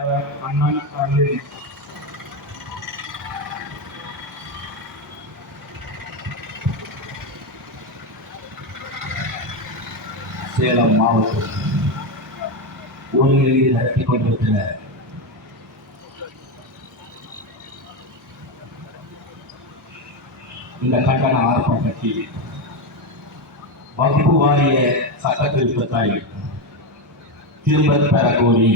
அண்ணன் ஸ்டாலின் சேலம் மாவட்டம் ஒருங்கிணைந்து நடத்தி கொண்டிருக்கிற இந்த கண்டன ஆர்ப்பாட்டத்தில் வகுப்பு வாரிய சட்ட திருத்தத்தை திரும்பப் பெற கோரி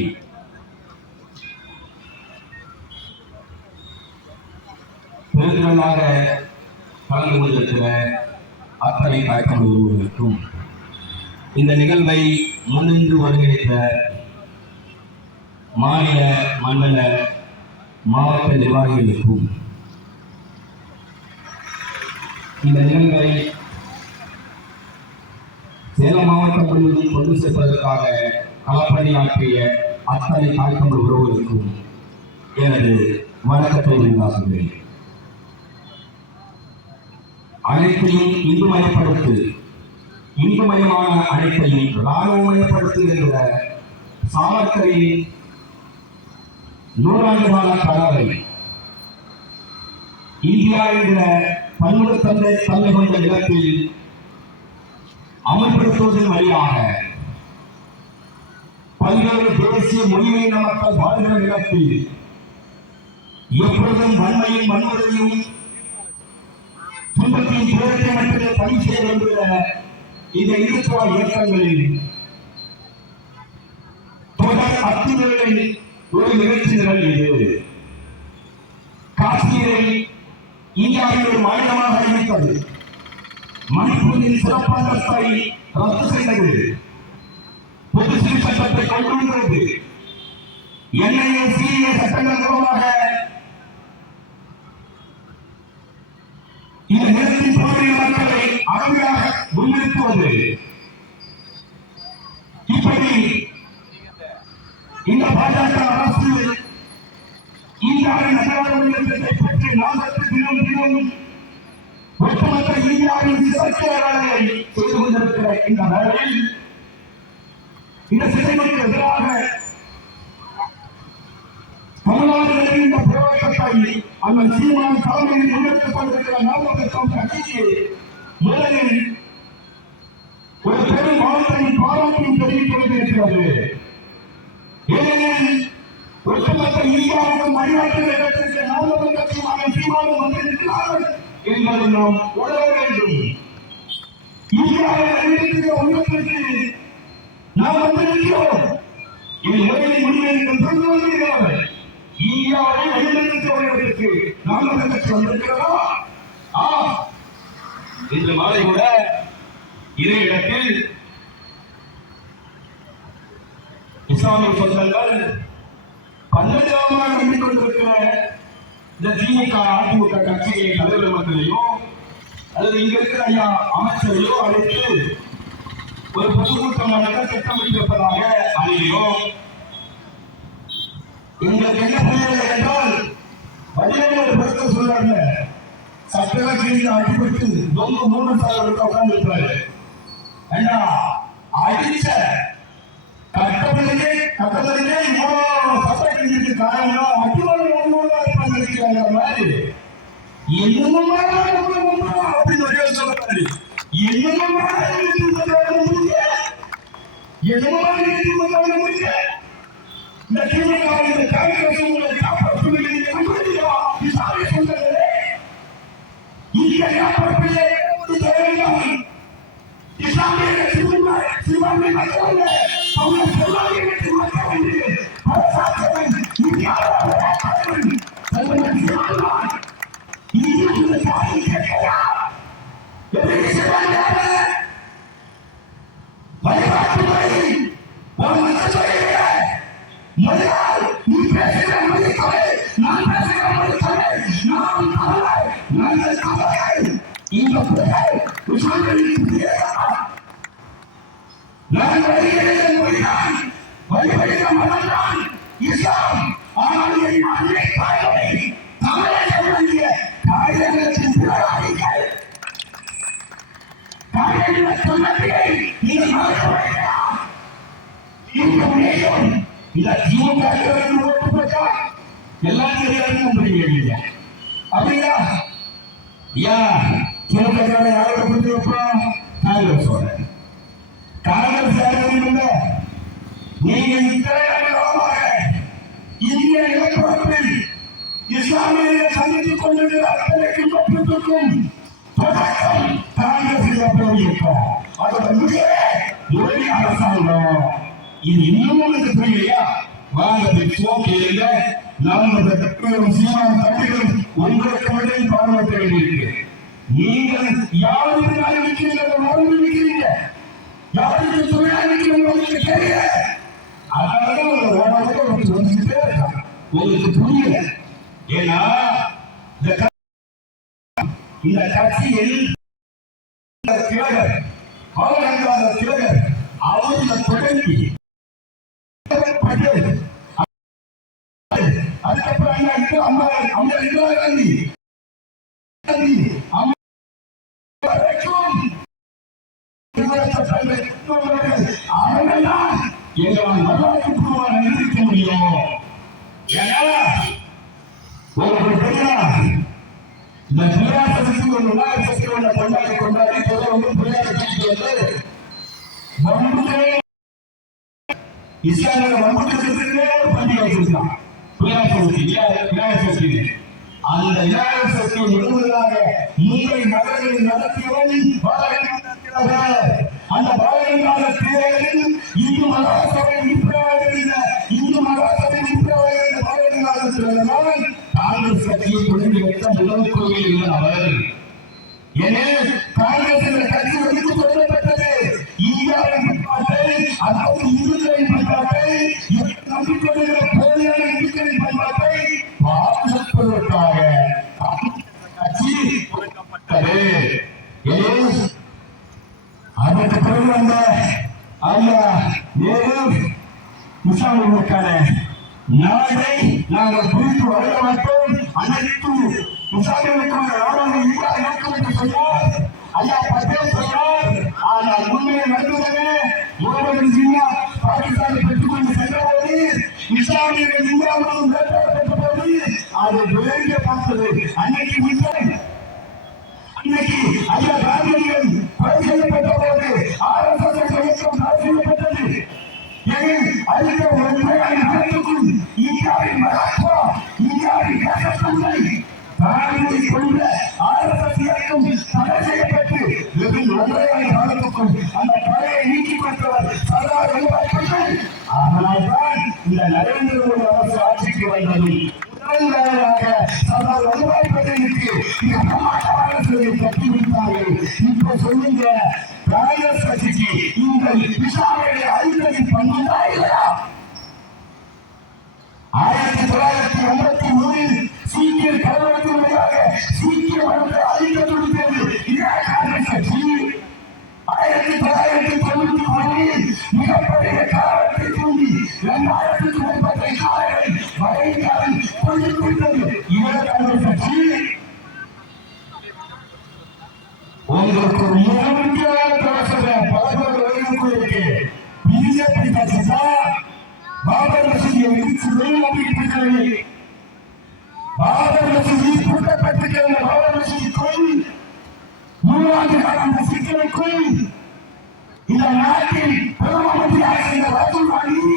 பெருந்திரளாக கலந்து கொண்டிருக்கிற அத்தனை தாய்க்கம் ஒருவருக்கும் இந்த நிகழ்வை முன்னின்று ஒருங்கிணைத்த மாநில மண்டல மாவட்ட நிர்வாகிகளுக்கும் இந்த நிகழ்வை சேலம் மாவட்டம் முழுவதும் கொண்டு சேர்ப்பதற்காக களப்பணியாற்றிய அத்தனை தாய்த்தமிழ் உறவுகளுக்கும் எனது வணக்கத்தை உண்டாக்குகிறேன் அனைத்தையும் இந்துமயப்படுத்து இந்துமயமான அனைத்தையும் இராணுவமயப்படுத்துகின்ற சாவர்கரின் நூறாண்டு கால கனவை இந்தியா என்ற பன்முக தந்தை தன்மை கொண்ட இடத்தில் அமல்படுத்துவதன் வழியாக பல்வேறு தேசிய மொழியை மக்கள் வாழ்கிற இடத்தில் எப்பொழுதும் வன்மையும் வன்முறையும் துன்பத்தின் துயரத்தை மட்டுமே பணி செய்ய வேண்டிய இந்த இந்துத்துவ இயக்கங்களில் தொடர் அத்துணைகளில் ஒரு நிகழ்ச்சி நிரல் காஷ்மீரை இந்தியாவில் ஒரு மாநிலமாக அறிவித்தது மணிப்பூரின் சிறப்பந்தத்தை ரத்து செய்தது. பொது சிறை சட்டத்தை கொண்டு வந்தது. என்ஐஏ சிஏ சட்டங்கள் மூலமாக இந்த நேரத்தில் பகுதி மக்களை அகதியாக முன்னிறுத்துவது இப்படி இந்த பாஜக அரசு இந்தியாவின் நகராட்சி பற்றி நாற்பத்தி தினம் தினம் ஒட்டுமொத்த இந்தியாவின் சிறப்பு வேலையை செய்து கொண்டிருக்கிற இந்த வேளையில் இந்த சிறைமைக்கு எதிராக தமிழ்நாடு இந்த போராட்டத்தை அந்த சீமான் தலைமையில் முன்னெடுத்துக் கொண்டிருக்கிற நாமக்கல் முதலில் ஒரு பெரும் வாழ்க்கையின் பாராட்டையும் தெரிவித்துக் கொண்டிருக்கிறது. ஏனெனில் ஒட்டுமொத்த இந்தியாவுக்கும் மணிநாட்டில் இடத்திற்கு நாமக்கல் கட்சி மகன் வந்திருக்கிறார்கள் என்பதை நாம் உணர வேண்டும். உலகத்திற்கு நாம் வந்திருக்கிறோம். இது உலகின் முடிவை நீங்கள் புரிந்து கொள்கிறீர்கள் இந்தியாவை வழிநடத்துவதற்கு நாமக்கல் வந்திருக்கிறதா? ஆ. இன்று மாலை கூட இதே இடத்தில் இஸ்லாமிய சொந்தங்கள் பன்னெண்டாமாக நம்பிக் கொண்டிருக்கிற இந்த திமுக அதிமுக கட்சியை தலைவர் மக்களையும் அல்லது இங்க இருக்கிற ஐயா அமைச்சரையோ அழைத்து ஒரு பொதுக்கூட்டம் நடத்த திட்டமிட்டிருப்பதாக அறிகிறோம். உங்களுக்கு என்ன புரியவில்லை என்றால் பதினேழு பொறுத்த சொல்றாங்க. சட்டத்தில் அடிபட்டு ரொம்ப மூணு சார் உட்கார்ந்து இருப்பாரு ஏண்டா அடிச்ச கட்டப்படிக்கே கட்டப்படிக்கே இவ்வளோ சட்டத்திற்கு காரணம் அடிவாளம் ஒன்று இருப்பாங்க இருக்கிறாங்க மாதிரி? என்னமோ அப்படின்னு ஒரே சொல்றாரு என்னமோ என்னமோ இந்த திமுக இந்த காங்கிரஸ் உங்களை காப்பாற்றுவதில் நம்புறீங்களா இஸ்லாமிய சொந்தங்களே இந்திய காப்பாற்றிலே ஒரு தலைவர்கள் இஸ்லாமிய சிறுமை சிறுபான்மை மக்கள் அவங்க சொல்லாத மக்கள் வந்து அரசாங்கம் இந்தியாவில் தலைவர் சீமான் இந்திய சாதி கேட்கலாம் எப்படி செய்வாங்க வழிபாட்டு முறை இஸ்லாம் ஆனால் என் அன்னை தாயோரை தமிழர்கள் வந்திய தாயகத்தின் பிறவாதிகள் தாயக சொன்னதை நீங்கள் மறக்க வேண்டாம் இந்த நேரம் இந்த திமுக எல்லாத்தையும் எல்லாத்தையும் புரியுங்க அப்படியா? ஐயா திமுக யாரோட புரிஞ்சு வைப்போம் காங்கிரஸ் காங்கிரஸ் யாரும் இல்லை. நீங்க இத்தனை காலமாக இந்திய நிலப்பரப்பில் இஸ்லாமிய சந்தித்துக் கொண்டிருக்கிற அத்தனை குடும்பத்திற்கும் தொடக்கம் காங்கிரஸ் போயிருக்கோம் அதோட முடிவே அரசாங்கம். இது இன்னும் உங்களுக்கு புரியலையா? வாங்க பேசுவோம் கேளுங்க நம்ம சீமான தம்பிகளும் உங்களுக்கு மட்டும் வேண்டியிருக்கு. நீங்கள் யாருக்கு அறிவிக்கிறீங்க மறந்து யாருக்கு துணை அறிவிக்கிறீங்க தெரியல அதனாலதான் உங்க ஓடாத உங்களுக்கு வந்துட்டே இருக்கான் உங்களுக்கு புரியல ஏன்னா இந்த கட்சியில் திலகர் திலகர் தொடங்கி பட்டேல் அதுக்கப்புறம் அண்ணா அம்மா அம்மா இந்திரா காந்தி காந்தி அம்மா வரைக்கும் அவங்கெல்லாம் முடியும் ஏன்னா உங்களுக்கு இந்த பிள்ளையார் ஒரு விநாயகர் சதுர்த்தி கொண்டாடி கொண்டாடி தொலை வந்து பிள்ளையார் வந்து மம்முக்கே இஸ்லாமிய மம்முக்கு பண்டிகை வச்சிருக்கான் சதுர்த்தி விநாயகர் சதுர்த்தி அந்த விநாயகர் முழுவதாக நடத்தியவன் அந்த பாலகங்காதர் தேர்தலில் இந்து மகாசபை உறுப்பினராக இந்து மகாசபை உறுப்பினராக பாலகங்காதர் தேர்தலால் காங்கிரஸ் கட்சியை தொடங்கி வைத்த முதல் கோவில் இவர் அவர். எனவே காங்கிரஸ் என்ற கட்சி ஒழித்து தொடங்கப்பட்டது இந்தியாவின் பண்பாட்டை அதாவது இந்துக்களின் பண்பாட்டை நம்பிக்கொள்கிற போலியான இந்துக்களின் பண்பாட்டை பாதுகாப்பதற்காக கட்சி தொடங்கப்பட்டது எனவே அதற்கு ஐயா நேரு முசாமிகளுக்கான நாளை நாங்கள் குறித்து வழங்க மாட்டோம். அனைத்து முசாமிகளுக்கான நாடாக இந்தியா இருக்கும் என்று சொன்னார். ஐயா பட்டேல் சொன்னார். ஆனால் உண்மையை நடந்தது முகமது ஜின்னா பாகிஸ்தானை பெற்றுக்கொண்டு சென்றபோது இஸ்லாமியர்கள் இந்தியாவிலும் வேட்டையாடப்பட்ட போது அது விரைந்து பார்த்தது அன்னைக்கு விட்டேன் இன்னைக்கு ஐயா காந்தியடிகள் செய்யப்பட்ட போது ஆர்எஸ்எஸ் இயக்கம் செய்யப்பட்டது எனில் அதிக உண்மையான நாட்டுக்கும் இந்தியாவின் மகாத்மா இந்தியாவின் தேசத்தன்மை காந்தியை கொண்ட ஆர்எஸ்எஸ் இயக்கம் தடை செய்யப்பட்டு வெகு ஒன்றையான காலத்துக்கும் அந்த தடையை நீக்கி சர்தார் வல்லபாய் பட்டேல். அதனால்தான் இந்த நரேந்திர மோடி அரசு ஆட்சிக்கு வந்தது பாபர் மசூதியை இடிச்சு வெளிநம்பிட்டு பாபர் மசூதி கூட்டப்பட்டிருக்கிற பாபர் மசூதிக்குள் மூணாண்டு காலம் சிக்கலுக்குள் இந்த நாட்டில் பிரதம மந்திரியாக இருந்த ராஜீவ் காந்தி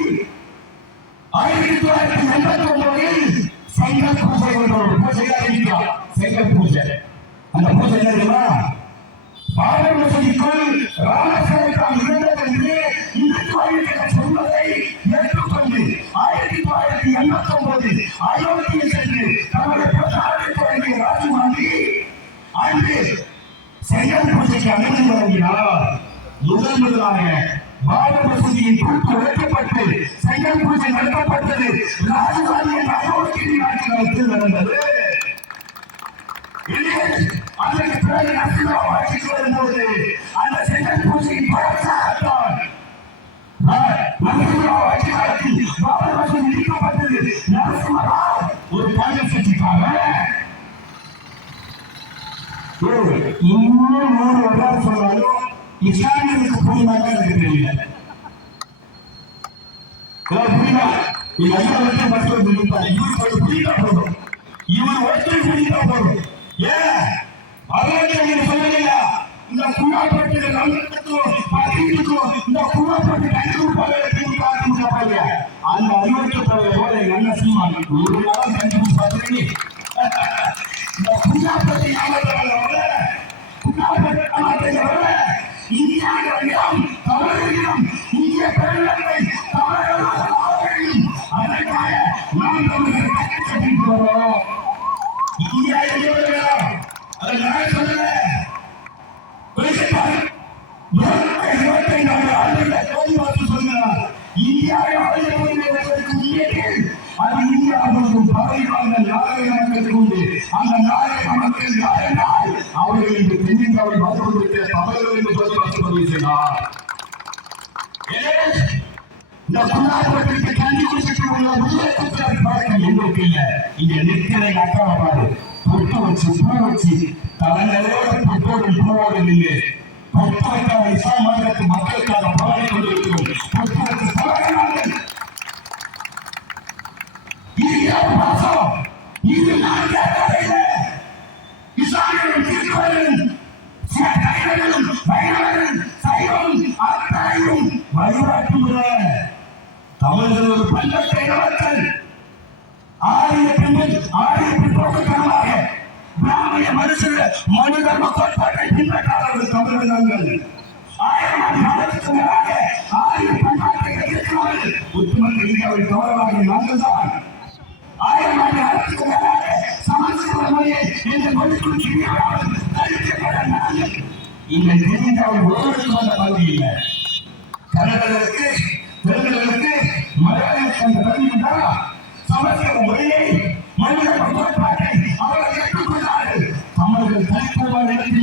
ஆயிரத்தி தொள்ளாயிரத்தி எண்பத்தி ஒன்பதில் பூஜை என்ற ஒரு பூஜையை அறிவிக்கிறார் பூஜை அந்த பூஜை என்ன பாபர் மசூதிக்குள் ராமசாமி தொள்ளாயிரத்தி எண்பத்தி ஒன்பது அயோத்தியில் சென்று தன்னுடைய பிரச்சாரத்தை தொடங்கிய ராஜீவ்காந்தி அன்று செங்கல் பூஜைக்கு அனுமதி வழங்கினார் முதல் முதலாக பாபர் மசூதியின் தூக்கு உடைக்கப்பட்டு செங்கல் பூஜை நடத்தப்பட்டது ராஜீவ்காந்தியின் அயோத்தியின் நாட்டில் நடந்தது ஒரு பாயம் செஞ்சுட்டாங்க இன்னும் நூறு வரலாறு சொன்னாலும் இஸ்லாமியர்களுக்கு புரியுமாங்க எனக்கு மட்டும் சொல்லிப்பாரு இவர் கொஞ்சம் புரியுதா போதும் இவர் ஒருத்தர் புரியுதா போதும் ஏன் அவர்கள் சொல்லலையா இந்த குழாப்பட்டு நல்ல இந்த குழாப்பட்டு பாருங்க கொடுப்பாங்க அந்த அறிவுக்கு பழைய போல என்ன அண்ணன் ஒரு நாள் கண்டு பார்த்துருக்கீங்க. இந்த குழாப்பட்டு ஞாபகத்தில் குழாப்பட்டு நாகரிக அந்த நாகரிக மக்கள் யாரென்றால் அவர்கள் இன்று தென்னிந்தியாவில் வந்து கொண்டிருக்கிற தமிழர்கள் என்று சொல்லி வாக்கு பதிவு இந்த புண்ணாக்குறதுக்கு தண்ணி குடிச்சிட்டு உள்ள எங்களுக்கு இங்க நிற்கிற பொட்டு வச்சு பூ வச்சு தலைநகரோட பொட்டோடு பூவோடு நின்று பொட்டு வைக்காத இஸ்லாம் மக்களுக்காக போராடி கொண்டிருக்கிறோம். பொட்டு வச்சு போராடினார்கள் இது இது நான் கேட்கவில்ல இஸ்லாமியரும் கிறிஸ்தவர்களும் சில கைவர்களும் வைணவர்களும் சைவம் அத்தனையும் வழிபாட்டு தமிழர்கள் ஒரு பஞ்சத்தை நடத்தல் ஆயிரத்தின் ஆயிரத்தின் தொடக்கமாக பிராமணிய மனுஷர் மனு தர்ம கோட்பாட்டை பின்பற்றாதவர்கள் தமிழர்கள் நாங்கள் ஆயிரம் ஆண்டு காலத்துக்கு மேலாக ஆயிரத்தின் நாட்டை எதிர்க்கிறவர்கள் ஒட்டுமொத்த இந்தியாவில் கௌரவாக நாங்கள் தான் ஆயிரம் ஆண்டு காலத்துக்கு மேலாக சமஸ்கிருத மொழியை இந்த மொழிக்குள் கிரியாமல் இந்த இந்தியாவில் ஒருவருக்கு வந்த பகுதி இல்லை? கன்னடர்களுக்கு தெலுங்குகளுக்கு பகுதி சமஸ்கிருத மொழியை கோட்பாட்டை அவர்கள் ஏற்றுக்கொண்டார்கள் தமிழர்கள்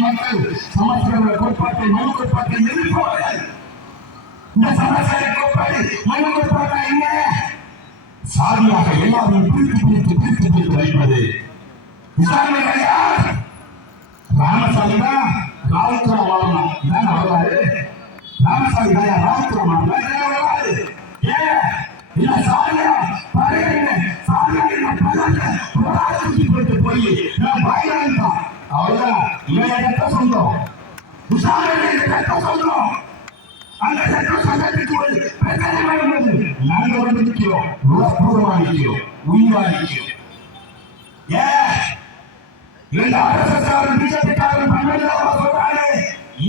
மக்கள் சமஸ்கிருத கோட்பாட்டை மனு கோட்பாட்டை எதிர்ப்பவர்கள் இந்த சமஸ்கிருத கோட்பாடு மனு கோட்பாட்டா என்ன சாதியாக எல்லாரையும் பிரித்து பிரித்து பிரித்து பிரித்து வைப்பது. இஸ்லாமியர்கள் யார்? ராமசாமி தான் ராவுத்தரம் வாழணும் இதான் வரலாறு ராமசாமி தான் ராவுத்தரம் வரலாறு ஏன்? இல்ல சாரியா? பழைய என்ன? போட்டு போய் நான் பயணம் தான். அவ்வளவுதான். இவன் எட்ட சொந்தம். இஸ்லாமியர்கள் எட்ட சொந்தம். அந்த ஒரு பிரச்சனை நாங்க வந்து நிற்கிறோம் உலகப்பூர்வமா நிற்கிறோம் உயிரா நிற்கிறோம் ஏன் இந்த பிஜேபிக்காரன் பன்னெண்டாவது சொல்றாரு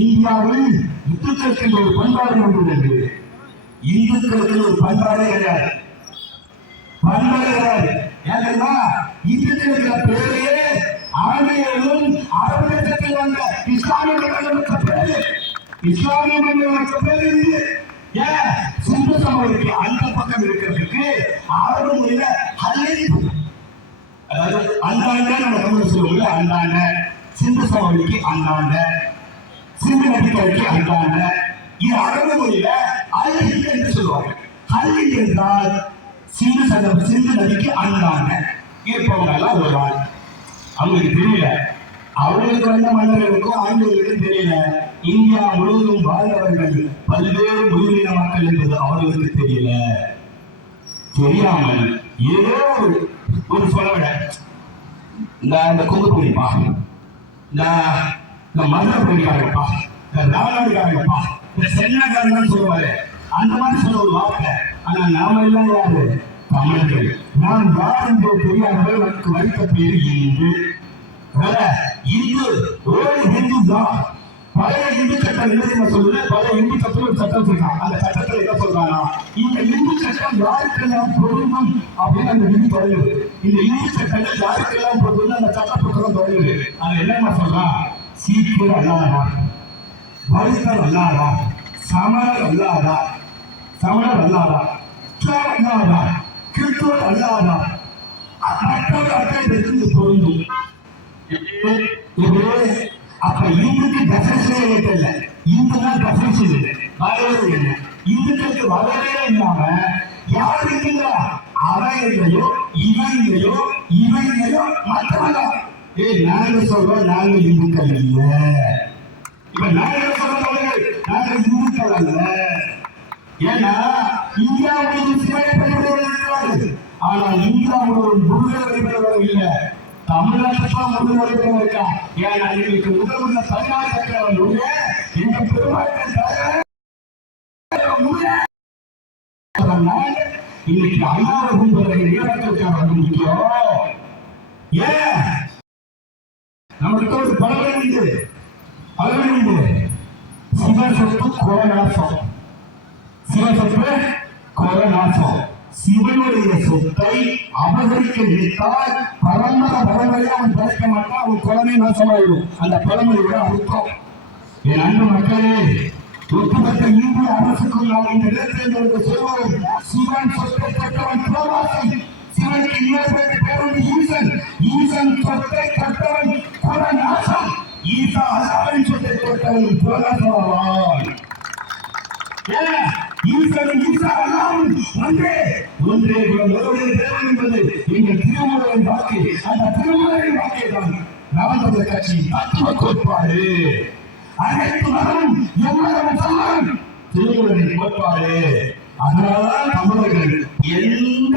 இந்தியாவில் இந்துக்களுக்கு ஒரு பண்பாடு ஒன்று உண்டு இந்துக்களுக்கு ஒரு பண்பாடே கிடையாது. பண்பாடே கிடையாது. ஏன்னா இந்துக்களுக்கு பேரே ஆங்கிலேயர்களும் அரபு தேசத்தில் வந்த இஸ்லாமிய மன்னர்களுக்கு பேரு. இஸ்லாமிய மன்னர்களுக்கு பேரு ஏன் சிந்து சமூகத்துக்கு அந்த பக்கம் இருக்கிறதுக்கு அரபு மொழியில அல்லது அதாவது அந்தாண்ட நம்ம தமிழ் சொல்லுவோம்ல அந்தாண்ட சிந்து சமவெளிக்கு அந்தாண்ட சிந்து நதிக்கரைக்கு அந்தாண்ட இது அரபு மொழியில அல்ஹிந்த் என்று சொல்லுவாங்க அல்ஹிந்த் என்றால் சிந்து சதம் சிந்து நதிக்கு அந்தாண்ட இருப்பவங்க எல்லாம் ஒரு ஆள் அவங்களுக்கு தெரியல அவங்களுக்கு வந்த மன்னர்களுக்கும் ஆங்கிலேயர்களுக்கும் தெரியல இந்தியா முழுவதும் வாழ்ந்தவர்கள் பல்வேறு முழுமையின மக்கள் என்பது அவர்களுக்கு தெரியல. தெரியாமல் ஏதோ ஒரு ஒரு சொல்லவிட இந்த இந்த கொங்கு பொடிப்பா இந்த இந்த மதுரை பொடிக்காரப்பா இந்த ராமநாடுக்காரப்பா இந்த சென்னக்காரங்க சொல்லுவாரு. அந்த மாதிரி சொல்ல ஒரு வார்த்தை. ஆனா நாம எல்லாம் யாரு? தமிழர்கள். நாம் யார் என்று தெரியாதவர்கள் நமக்கு வைத்த பேர் இந்து. இந்து ஓடி ஹிந்து தான் பழைய இந்து சட்டம் என்ன சொல்லுது? பழைய இந்து சட்டம் ஒரு சட்டம் இருக்கான் அந்த சட்டத்துல என்ன சொல்றாங்கன்னா இந்த இந்து சட்டம் யாருக்கெல்லாம் பொருந்தும் அப்படின்னு அந்த விதி தொடங்குது. இந்த இந்து சட்டங்கள் யாருக்கெல்லாம் பொருந்தும் அந்த சட்ட புத்தகம் தொடங்குது. அது என்னமா சொல்றான் சீக்கிரம் அல்லாதா? வலித்தல் அல்லாதா? சமணர் அல்லாதா? சமணர் அல்லாதா? அல்லாதா? கிறிஸ்துவர் அல்லாதா? மற்றொரு பொருந்தும்? அப்ப இந்துக்கு டெஃபரன்ஸே இல்ல இந்துதான் டெஃபரன்ஸ் இல்லை வரவே இல்லை. இந்துக்களுக்கு வரவே இல்லாம யார் இருக்குங்களா அவன் இல்லையோ இவன் இல்லையோ இவன் இல்லையோ மற்றவங்க ஏய் நாங்க சொல்றோம் நாங்க இந்துக்கள் இல்ல. இப்ப நாங்க சொல்றோம் நாங்க இந்துக்கள் அல்ல. ஏன்னா இந்தியாவுடைய சிறைப்படைகள் இருக்கிறார்கள் ஆனால் இந்தியாவுடைய முருகர் வழிபடுறவர்கள் இல்லை. தமிழ்நாட்டுக்கு முதல் வரைக்கும் இருக்கா? ஏன்னா இன்னைக்கு முதல் உள்ள பதினாறு சக்கரவன் இந்த பெருமாள் இன்னைக்கு ஐயாயிரம் கும்பர்கள் ஈழத்திற்காக வந்து ஏன்? நம்மகிட்ட ஒரு பழகம் உண்டு. பழகம் உண்டு. சிவன் சொத்து கோரநாசம் சிவ சொத்து கோரநாசம் சிவனுடைய சொத்தை அபகரிக்க நினைத்தால் பரம்பரை பரம்பரையா அவன் பிறக்க மாட்டான் அவன் குழந்தை நாசமாயிடும். அந்த பழமொழியோட அர்த்தம். என் அன்பு மக்களே ஒட்டுமொத்த இந்திய அரசுக்கும் நாம் இந்த நேரத்தில் உங்களுக்கு சொல்வோம் சிவன் சொத்தை கட்டவன் பிரவாசி சிவனுக்கு இன்னொரு பேருந்து ஈசன். ஈசன் சொத்தை கட்டவன் குலநாசம். ஈசா அல்லாவின் சொத்தை கட்டவன் குலநாசமாவான். ஏன்? ஈசனும் ஈசா அல்லாவும் ஒன்றே ஒன்றே குலம் தேவன் என்பது திருமுறையின் வாக்கு அந்த திருமுறையின் வாக்கே தான் நவந்தமிழர் கட்சி தத்துவ கோட்பாடு. அனைத்து மதம் எவ்வளவு சமம்? திருமுறையின் கோட்பாடு. அதனாலதான் தமிழர்கள் எந்த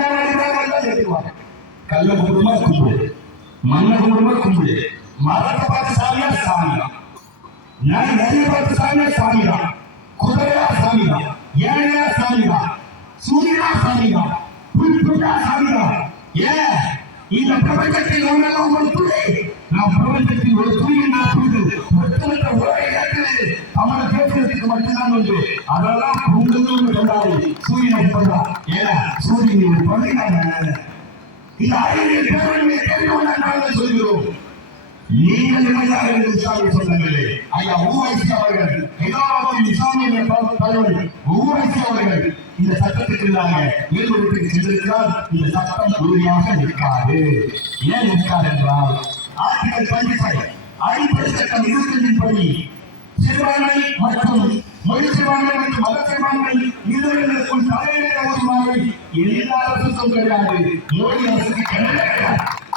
ஏற்றுவாங்க கல்ல குடும்பமா கும்பிடு மண்ண குடும்பமா கும்பிடு மரத்தை பார்த்து சாமியா சாமிதான். நான் நிறைய பார்த்து சாமியா தான் குதிரையா சாமிதான். ஏழையா சாமிதான் சூரியனா சாமிதான் புல்புல்லா சாமிதான் ஏ இந்த பிரபஞ்சத்தில் ஒன்றெல்லாம் ஒரு துளி. நாம் பிரபஞ்சத்தில் ஒரு துளி என்ற புரிதல் ஒட்டுமொத்த ஒரே இடத்திலே அவனை பேசுறதுக்கு மட்டும்தான் உண்டு. அதெல்லாம் உங்களுக்கு சொன்னாரு சூரியனை சொல்றா ஏன்னா சூரியன் ஒரு பகுதி இந்த அறிவியல் பேரணியை தெரியும் நாங்கள் சொல்கிறோம். நீங்கள் நிம்மதியாக ஐயா ஊவைசி அவர்கள் ஏதாவது இஸ்லாமிய தலைவர் ஊவைசி அவர்கள் இந்த சட்டத்துக்குள்ளாக ஈடுபட்டு சென்றிருக்கிறார் இந்த சட்டம் உறுதியாக நிற்காது ஏன் நிற்காது என்றால் ஆர்டிகல் டுவெண்ட்டி ஃபைவ் அடிப்படை சட்டம் இருபத்தஞ்சின் படி சிறுபான்மை மற்றும் மொழி சிறுபான்மை மற்றும் மத சிறுபான்மை இருவர்களுக்கும் தலைநிலை எல்லா அரசுக்கும் கிடையாது மோடி அரசுக்கு கிடையாது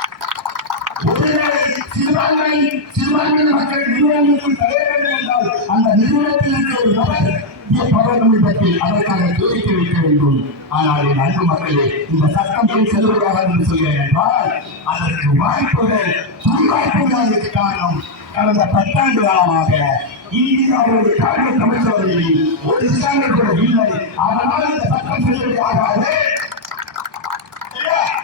சிறுபான்மை சிறுபான்மை மக்கள் நிறுவனங்களுக்குள் தலைவர்கள் என்றால் அந்த நிறுவனத்தில் இருக்கிற ஒரு நபர் இந்திய பற்றி அதற்காக கோரிக்கை வைக்க வேண்டும் ஆனால் என் அன்பு மக்களே இந்த சட்டம் ஏன் செல்வதாக என்று சொல்கிறேன் என்றால் அதற்கு வாய்ப்புகள் துணிவாய்ப்புகள் அதற்கு காரணம் கடந்த பத்தாண்டு காலமாக இந்தியாவுடைய காங்கிரஸ் அமைச்சரவையில் ஒரு இஸ்லாமியர் கூட இல்லை அதனால் இந்த சட்டம் செல்லுபடி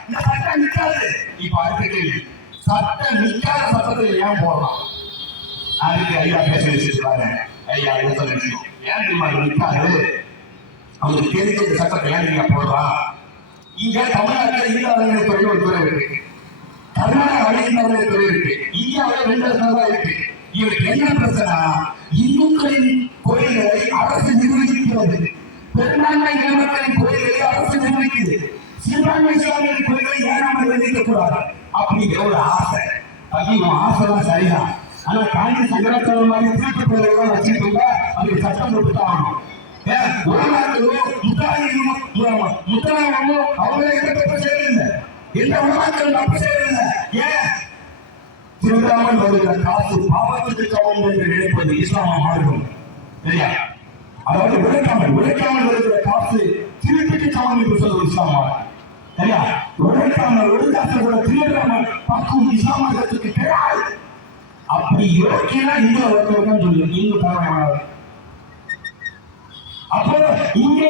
இந்த சட்டம் நிற்காது இப்ப அடுத்த கேள்வி சட்டம் நிக்காத சட்டத்தை ஏன் போடலாம் அதுக்கு ஐயா பேச வச்சிருக்காங்க ஐயா என்ன சொல்ல ஏன் தெரியுமா? இது நிற்காது அவங்களுக்கு தெரிஞ்ச இந்த சட்டத்தை ஏன் நீங்க போடுறா? இங்க தமிழ்நாட்டில் இந்து துறை ஒரு துறை இருக்கு. கர்நாடக அறநிலையத்துறை துறை இருக்கு. இந்தியாவில் ரெண்டு தான் இருக்கு. இவருக்கு என்ன பிரச்சனை? இந்துக்களின் கோயில்களை அரசு நிர்வகிக்கிறது பெரும்பான்மை இனமக்களின் கோயில்களை அரசு நிர்வகிக்குது சிறுபான்மை இஸ்லாமியரின் கோயில்களை ஏன் கூடாது அப்படிங்கிற ஒரு ஆசை. அது உன் ஆசைலாம் சரிதான். ஆனா காஞ்சி சங்கராச்சாரம் மாதிரி திருப்பி பேரெல்லாம் வச்சுட்டு அதுக்கு சட்டம் கொடுத்தாகணும் ஏன் உலகத்திலோ முத்தாயிரமோ முத்தாயிரமோ அவங்களே எந்த தப்பு செய்யறதில்லை எந்த உலகத்திலும் தப்பு செய்யறதில்லை ஏன் திருடாமல் வருகிற காசு பாவத்துக்கு சமம் என்று நினைப்பது இஸ்லாம மார்க்கம். சரியா? அதாவது உழைக்காமல் உழைக்காமல் வருகிற காசு திருப்பிக்கு சமம் என்று சொல்வது இஸ்லாம் சரியா உழைக்காமல் ஒழுங்காக கூட திருடாமல் பக்கும் இஸ்லாமத்துக்கு கிடையாது அப்படி யோக்கியனா இங்க ஒருத்தவங்க சொல்லு இங்க போறாங்க அப்போ இங்கே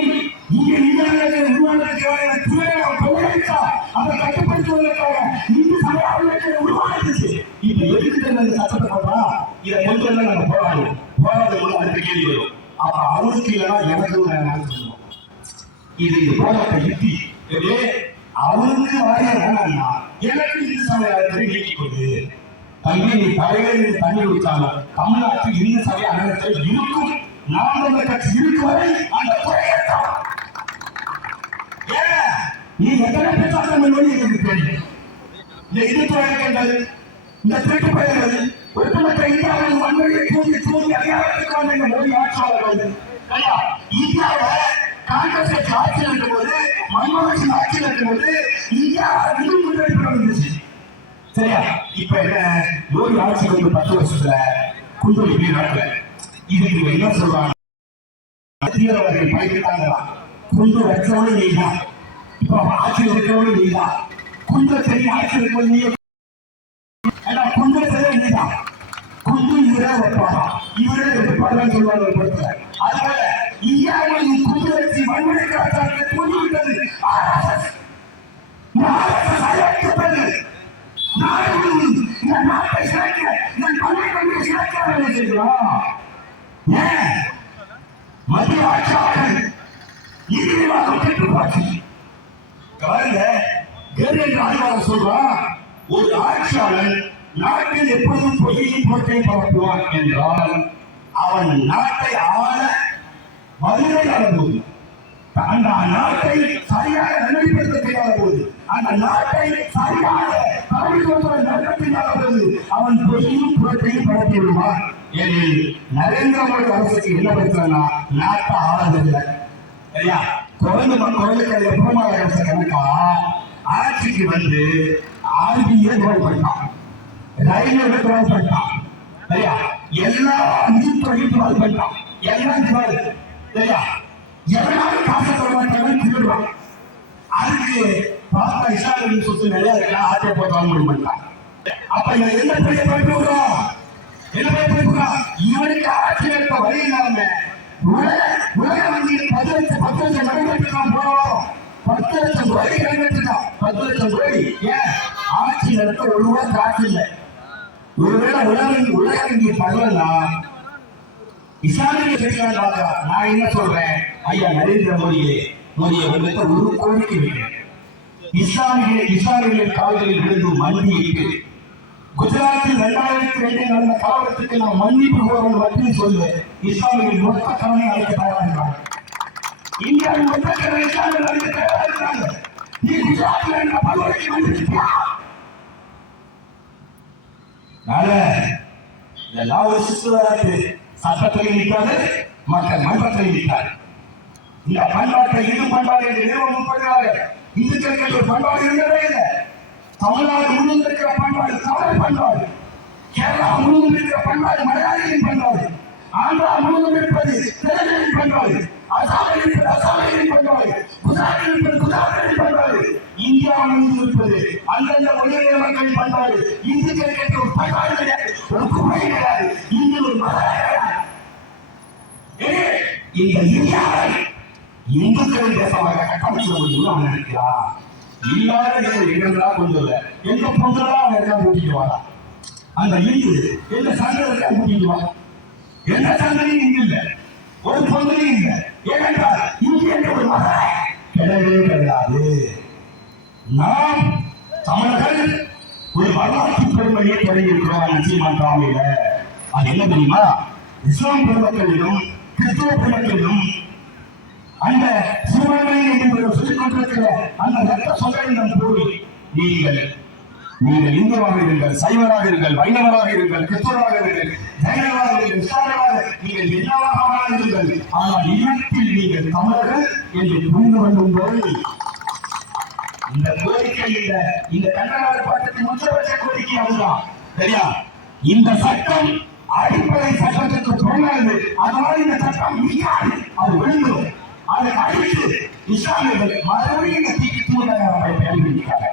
இங்கே இந்தியாவில் உருவானதுக்காக துறையை தொழிலா அதை கட்டுப்படுத்துவதற்காக இந்து சமய அமைச்சர் உருவானது இப்ப எதுக்கு தெரிஞ்ச சட்டத்தை போட்டா இதை கொஞ்சம் எல்லாம் நாங்க போராடுவோம். போராடும் போது அடுத்த கேள்வி வரும். அப்ப அவருக்கு இல்லைன்னா எனக்கு வேணாம்னு சொல்லுவோம்? இது போராட்ட யுக்தி இது அவனுக்கு வாரிய எனக்கு இந்து சமயத்தை தம்பி நீ தலையில தண்ணி குடிச்சாலும் தமிழ்நாட்டில் இந்து சமய அனைத்து இருக்கும். நாம் அந்த கட்சி இருக்கும் வரை அந்த குறையத்தான் நீ எத்தனை பேசாட்டம் மொழி எனக்கு இந்த இந்துத்துவ இயக்கங்கள் இந்த திருட்டு பயிர்கள் ஒட்டுமொத்த இந்தியாவில் வன்முறையை தூண்டி தூண்டி அதிகாரத்துக்கு வந்த இந்த ஆட்சியாளர்கள் ஐயா, காங்கிரஸ் கட்சி ஆட்சியில் இருக்கும்போது மன்மோகன் சிங் ஆட்சியில் இருக்கும்போது இந்தியா இன்னும் முன்னெடுப்பு இருந்துச்சு சரியா? இப்ப என்ன? யோகி ஆட்சி வந்து பத்து வருஷத்துல குண்டோடி நடக்கல. இதுக்கு இவங்க என்ன சொல்றாங்க? தீவிரவாதிகள் பயந்துட்டாங்களா? குண்டு வச்சவனும் நீதான் இப்ப ஆட்சியில் இருக்கிறவனும் நீதான் குண்டு சரி ஆட்சியில் இருக்கவனும் நீ ஏன்னா குண்டு செய்ய நீதான் குண்டு இவரே வைப்பாரா? இவரே எடுப்பாரான்னு சொல்லுவாங்க ஒரு படத்துல. அதனால இந்தியாவில் குண்டு வன்முறை கலாச்சாரத்தை தூண்டிவிட்டது அழைக்கப்பட்டது. நாடு இந்த நாட்டை சிறக்க இந்த தமிழ் கல்வியை சிறக்க வேலை செய்கிறோம் ஏன்? மத்திய ஆட்சியாளர்கள் இறுதியாக கெட்டு போச்சு. பாருங்க கேரள ஆய்வாளர் சொல்றான் ஒரு ஆட்சியாளன் நாட்டில் எப்பொழுதும் பொய்யையும் போட்டையும் பரப்புவான் என்றால் அவன் நாட்டை ஆள வலிமையான போது அந்த நாட்டை சரியாக நன்மைப்படுத்த தெரியாத போது அந்த நாட்டை சரியாக தலைமைத்துவத்துடன் நடத்தினாத போது அவன் பொய்யும் புறத்தையும் பரப்பி விடுவான். எனில் நரேந்திர மோடி அரசுக்கு என்ன பிரச்சனைனா நாட்டை ஆளதில்லை சரியா? குழந்தை குழந்தைகள் எப்பமா அரசு கணக்கா? ஆட்சிக்கு வந்து ஆர்பிஐ துவக்கப்பட்டான் ரயில்வே துவக்கப்பட்டான் சரியா? எல்லா நிதித்துறையும் துவக்கப்பட்டான் எல்லாம் துவல் சரியா எவனாலும் காசு தர மாட்டாங்கன்னு திருடுவான். அதுக்கு பார்த்தா இஸ்லாமிய சொத்து நிறைய இருக்கா. போட்டு வாங்க முடியும் அப்ப இவன் என்ன பெரிய படிப்பு என்ன பெரிய படிப்புக்கா இவனுக்கு ஆட்சி இருக்க வழி இல்லாம உலக உலக வங்கியில் பத்து லட்சம் பத்து லட்சம் நிறைவேற்றிருக்கான் போறோம் பத்து லட்சம் கோடி நிறைவேற்றிருக்கான் பத்து லட்சம் கோடி? ஏன்? ஆட்சி நடத்த ஒரு காசு இல்லை. ஒருவேளை உலக உலக வங்கி பரவலா இஸ்லாமிய செய்யலாம் நான் என்ன சொல்றேன்? ஐயா நரேந்திர மோடியே மோடியை உங்கள்கிட்ட ஒரு கோரிக்கை வைக்கிறேன் இஸ்லாமிய இஸ்லாமியர்களின் காவல்களில் விழுந்து மன்னிட்டு குஜராத்தில் இரண்டாயிரத்தி ரெண்டில் நடந்த கலவரத்துக்கு நான் மன்னிப்பு கோரல் மட்டும் சொல்லு. இஸ்லாமியர்கள் மொத்த கவனை அழைக்க தயாராகிறாங்க இந்தியாவில் மொத்த கவனை இஸ்லாமியர்கள் அழைக்க தயாராகிறாங்க நீ குஜராத்தில் என்ன பல்வேறு மன்னிச்சியா அதனால இந்த லாவோ சிசுவராட்டு சட்டத்தில் நிற்காது மக்கள் மன்றத்தில் நிற்காது. இந்த பண்பாட்டை இந்து பண்பாடு என்று நிறுவனம் பண்ணுறாங்க இந்துக்களுக்கு ஒரு பண்பாடு இருந்ததே இல்லை. தமிழ்நாடு முழுவதும் இருக்கிற பண்பாடு தமிழ் பண்பாடு. கேரளா முழுவதும் இருக்கிற பண்பாடு மலையாளிகளின் பண்பாடு. ஆந்திரா முழுவதும் இருப்பது தெலுங்கின் பண்பாடு. அசாமில் இருப்பது அசாமியின் பண்பாடு. குஜராத்தில் இருப்பது குஜராத்தின் பண்பாடு. இந்தியா இருப்பது அந்தந்த மொழியில மக்களின் பண்பாடு. ஒரு பண்பாடு கிடையாது ஒரு கிடையாது. இந்து ஒரு ஏ, இந்த இந்தியாவை இந்துக்களின் தேசமாக கட்டமைச்சு அவன் இல்லாத இடங்கள் எங்கெல்லாம் கொஞ்சம் எங்க பொங்கலா அவன் எல்லாம் கூட்டிட்டு வரா அந்த இந்து எந்த சங்கத்தை கூட்டிட்டு வா? எந்த சங்கத்தையும் ஒரு பொங்கலையும் இல்லை. ஏனென்றால் இந்திய ஒரு மதம் கிடையவே கிடையாது. நாம் தமிழர்கள் ஒரு வரலாற்று பெருமையை தொடங்கியிருக்கிறோம் நிச்சயமாக காலையில அது என்ன தெரியுமா? இஸ்லாம் பெருமக்களிலும் கிறிஸ்துவ பெருமக்களிலும் அந்த சிவனை என்று சொல்லிக் கொண்டிருக்கிற அந்த ரத்த சொந்தம் போய் நீங்கள் நீங்கள் இந்துவாக இருங்கள் சைவராக இருங்கள் வைணவராக இருங்கள் கிறிஸ்துவராக இருங்கள் ஜெயனராக இருங்கள் இஸ்லாமியராக நீங்கள் எல்லாமாக இருங்கள் ஆனால் இனத்தில் நீங்கள் தமிழர்கள் என்று புரிந்து கொள்ளும் போது இந்த கோரிக்கை இந்த இந்த கன்னடாவை பாட்டத்தின் உச்சபட்ச கோரிக்கை அதுதான். சரியா? இந்த சட்டம் அடிப்படை சட்டத்துக்கு பொருளாது அதனால இந்த சட்டம் நீக்காது அது விழுந்துடும் அதை அழித்து இஸ்லாமியர்கள் மறுபடியும் இந்த தீக்கு தூதரவை பயன்படுத்திக்காங்க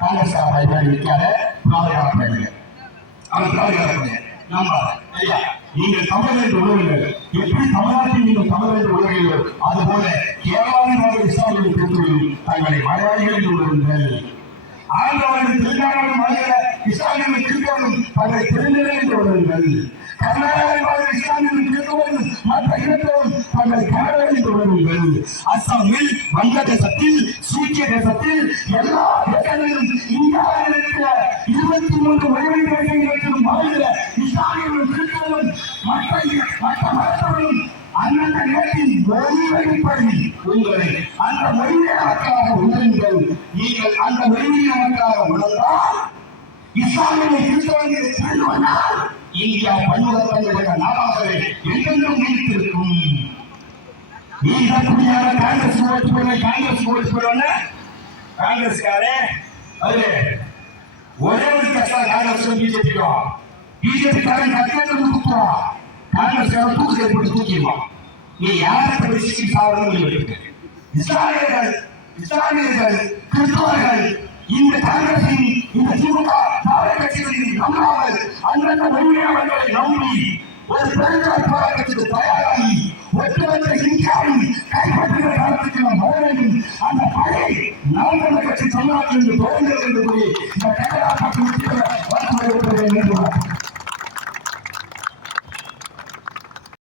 காங்கிரஸ் பயன்படுத்திக்காத பாதுகாப்பு அவர் பாதுகாப்பு நம்ம சரியா? நீங்கள் தமிழர் என்று உணவுங்கள் எப்படி தமிழ்நாட்டில் நீங்கள் தமிழர் என்று உணவுகிறீர்கள் அதுபோல கேரளாவில் உள்ள இஸ்லாமிய பெற்றோர்கள் தங்களை மலையாளிகள் என்று உணவுங்கள் ஆந்திராவில் தெலுங்கானாவில் வாழ்கிற இஸ்லாமிய கிறிஸ்தவர்களும் தங்களை தெரிந்தவர்கள் என்று உணவுங்கள் கர்நாடகாவில் வாழ்கிற இஸ்லாமிய மற்ற இனத்தவர்கள் தங்களை கன்னடர்கள் தொடருங்கள் உணவுங்கள் அஸ்ஸாமில் வங்கதேசத்தில் சூரிய தேசத்தில் எல்லா தேசங்களிலும் இந்தியாவில் இருக்கிற இருபத்தி மூன்று உரிமை தேசங்களிலும் வாழ்கிற இஸ்லாமியர்களும் கிறிஸ்தவர்களும் மற்ற மற்ற மதத்தவர்களும் அந்தந்த நேரத்தில் மொழி வழிபடி உங்களை அந்த மொழியை மக்களாக உணருங்கள் நீங்கள் அந்த மொழியை மக்களாக உணர்ந்தால் இஸ்லாமிய கிறிஸ்தவர்களை தெரிந்து கொண்டால் இந்தியா பன்முகத்தன்மையுடைய நாடாகவே என்றென்றும் நீடித்திருக்கும். நீ குடியான காங்கிரஸ் ஓட்டு போட காங்கிரஸ் ஓட்டு போடல காங்கிரஸ்காரே அது ஒரே ஒரு கஷ்டம் காங்கிரஸ் பிஜேபிக்கும் பிஜேபி காரன் கட்டிட்டு கொடுத்துருவான் காங்கிரஸ் காரன் தூக்கி போட்டு தூக்கிடுவான் நீ யாரை பேசி சாவணும் இருக்கு இஸ்லாமியர்கள் இஸ்லாமியர்கள் கிறிஸ்துவர்கள் இந்த காங்கிரசின் இந்த திமுக சாலை கட்சிகளின் நம்பாமல் அந்தந்த உண்மையாளர்களை நம்பி ஒரு பெருங்கால் போராட்டத்துக்கு தயாராகி ஒட்டுமொத்த இந்தியாவை கைப்பற்றுகிற காலத்துக்கான போரையும் அந்த என்று